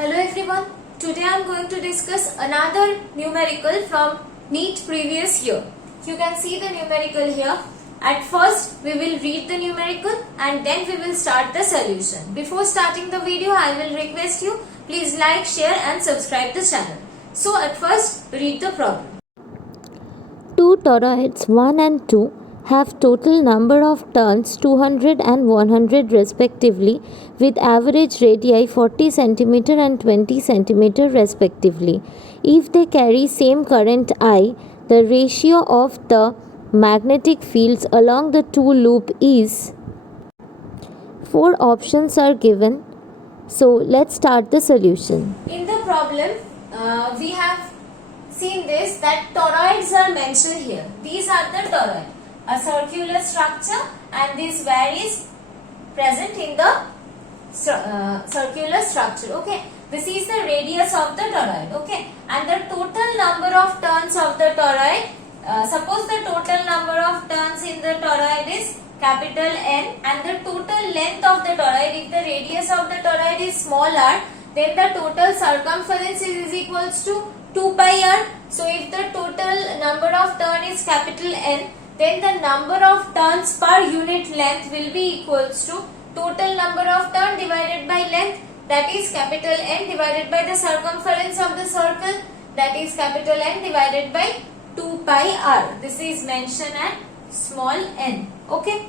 Hello everyone. Today I am going to discuss another numerical from NEET previous year. You can see the numerical here. At first we will read the numerical and then we will start the solution. Before starting the video I will request you please like, share and subscribe the channel. So at first read the problem. Two toroids 1 and 2 have total number of turns 200 and 100 respectively with average radii 40 cm and 20 cm respectively. If they carry same current I, the ratio of the magnetic fields along the two loop is. Four options are given. So let's start the solution. In the problem we have seen this that toroids are mentioned here. These are the toroid. A circular structure and this wire is present in the circular structure. Okay, this is the radius of the toroid. Okay, and the total number of turns of the toroid, suppose the total number of turns in the toroid is capital N and the total length of the toroid, if the radius of the toroid is small r, then the total circumference is equals to 2 pi r. So if the total number of turn is capital N, then the number of turns per unit length will be equals to total number of turn divided by length, that is capital N divided by the circumference of the circle, that is capital N divided by 2 pi r. This is mentioned at small n. Okay,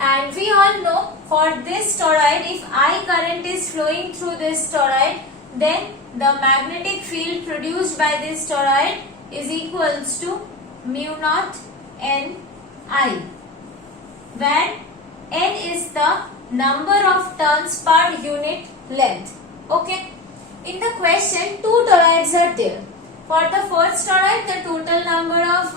and we all know for this toroid, if I current is flowing through this toroid, then the magnetic field produced by this toroid is equals to mu naught n I, where n is the number of turns per unit length. Okay, in the question two toroids are there. For the first toroid the total number of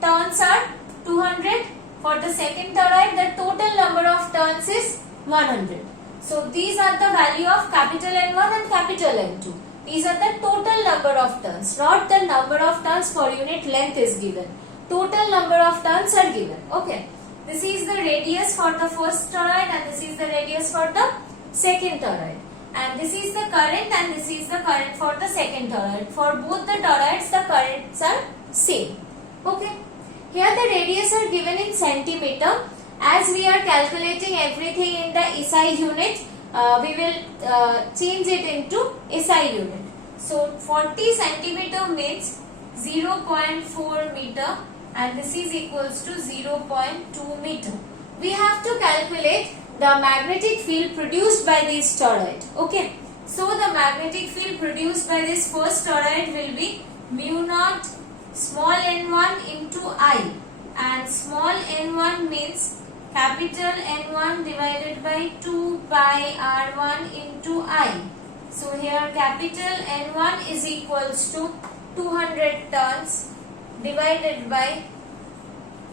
turns are 200. For the second toroid the total number of turns is 100. So these are the value of capital N1 and capital N2. These are the total number of turns, not the number of turns per unit length is given. Total number of turns are given. Okay, this is the radius for the first toroid and this is the radius for the second toroid, and this is the current and this is the current for the second toroid. For both the toroids the currents are same. Okay, here the radius are given in centimeter. As we are calculating everything in the SI unit, we will change it into SI unit. So 40 centimeter means 0.4 meter and this is equals to 0.2 meter. We have to calculate the magnetic field produced by this toroid. Okay, so the magnetic field produced by this first toroid will be mu naught small n1 into I, and small n1 means capital N1 divided by 2 pi r1 into I. So here capital N1 is equals to 200 turns divided by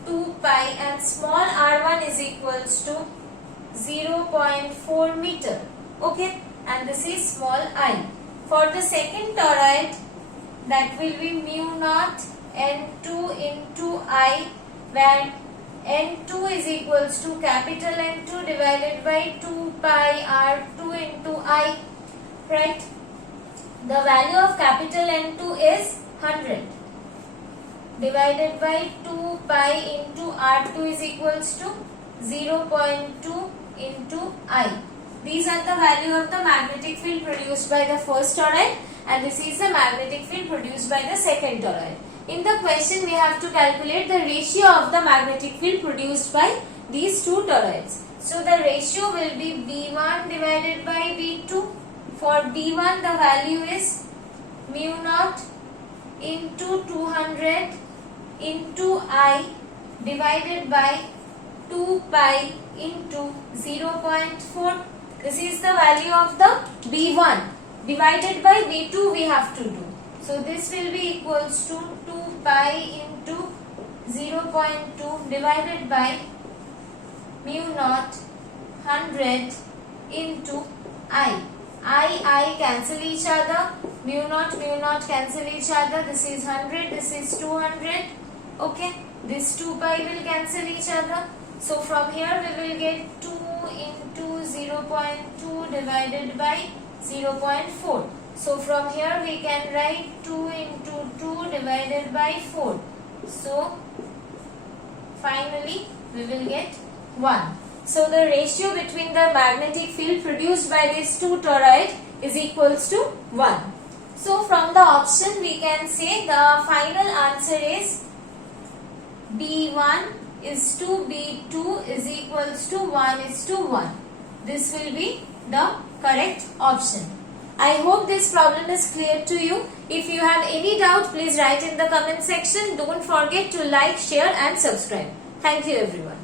2 pi and small r1 is equals to 0.4 meter. Okay, and this is small I. For the second toroid that will be mu naught n2 into I, where n2 is equals to capital N2 divided by 2 pi r2 into I, right? The value of capital N2 is 100 divided by 2 pi into r2 is equals to 0.2 into I. These are the value of the magnetic field produced by the first toroid and this is the magnetic field produced by the second toroid. In the question we have to calculate the ratio of the magnetic field produced by these two toroids. So the ratio will be B1 divided by B2. For B1 the value is mu naught into 200 into I divided by 2 pi into 0.4. This is the value of the B1. Divided by B2 we have to do. So this will be equals to 2 pi into 0.2 divided by mu naught 100 into I cancel each other, mu naught cancel each other, this is 100, this is 200, okay, this 2 pi will cancel each other. So from here we will get 2 into 0.2 divided by 0.4. So from here we can write 2 into 2 divided by 4. So finally we will get 1. So the ratio between the magnetic field produced by these two toroids is equals to 1. So from the option we can say the final answer is B1 is to B2 is equals to 1 is to 1. This will be the correct option. I hope this problem is clear to you. If you have any doubt, please write in the comment section. Don't forget to like, share and subscribe. Thank you everyone.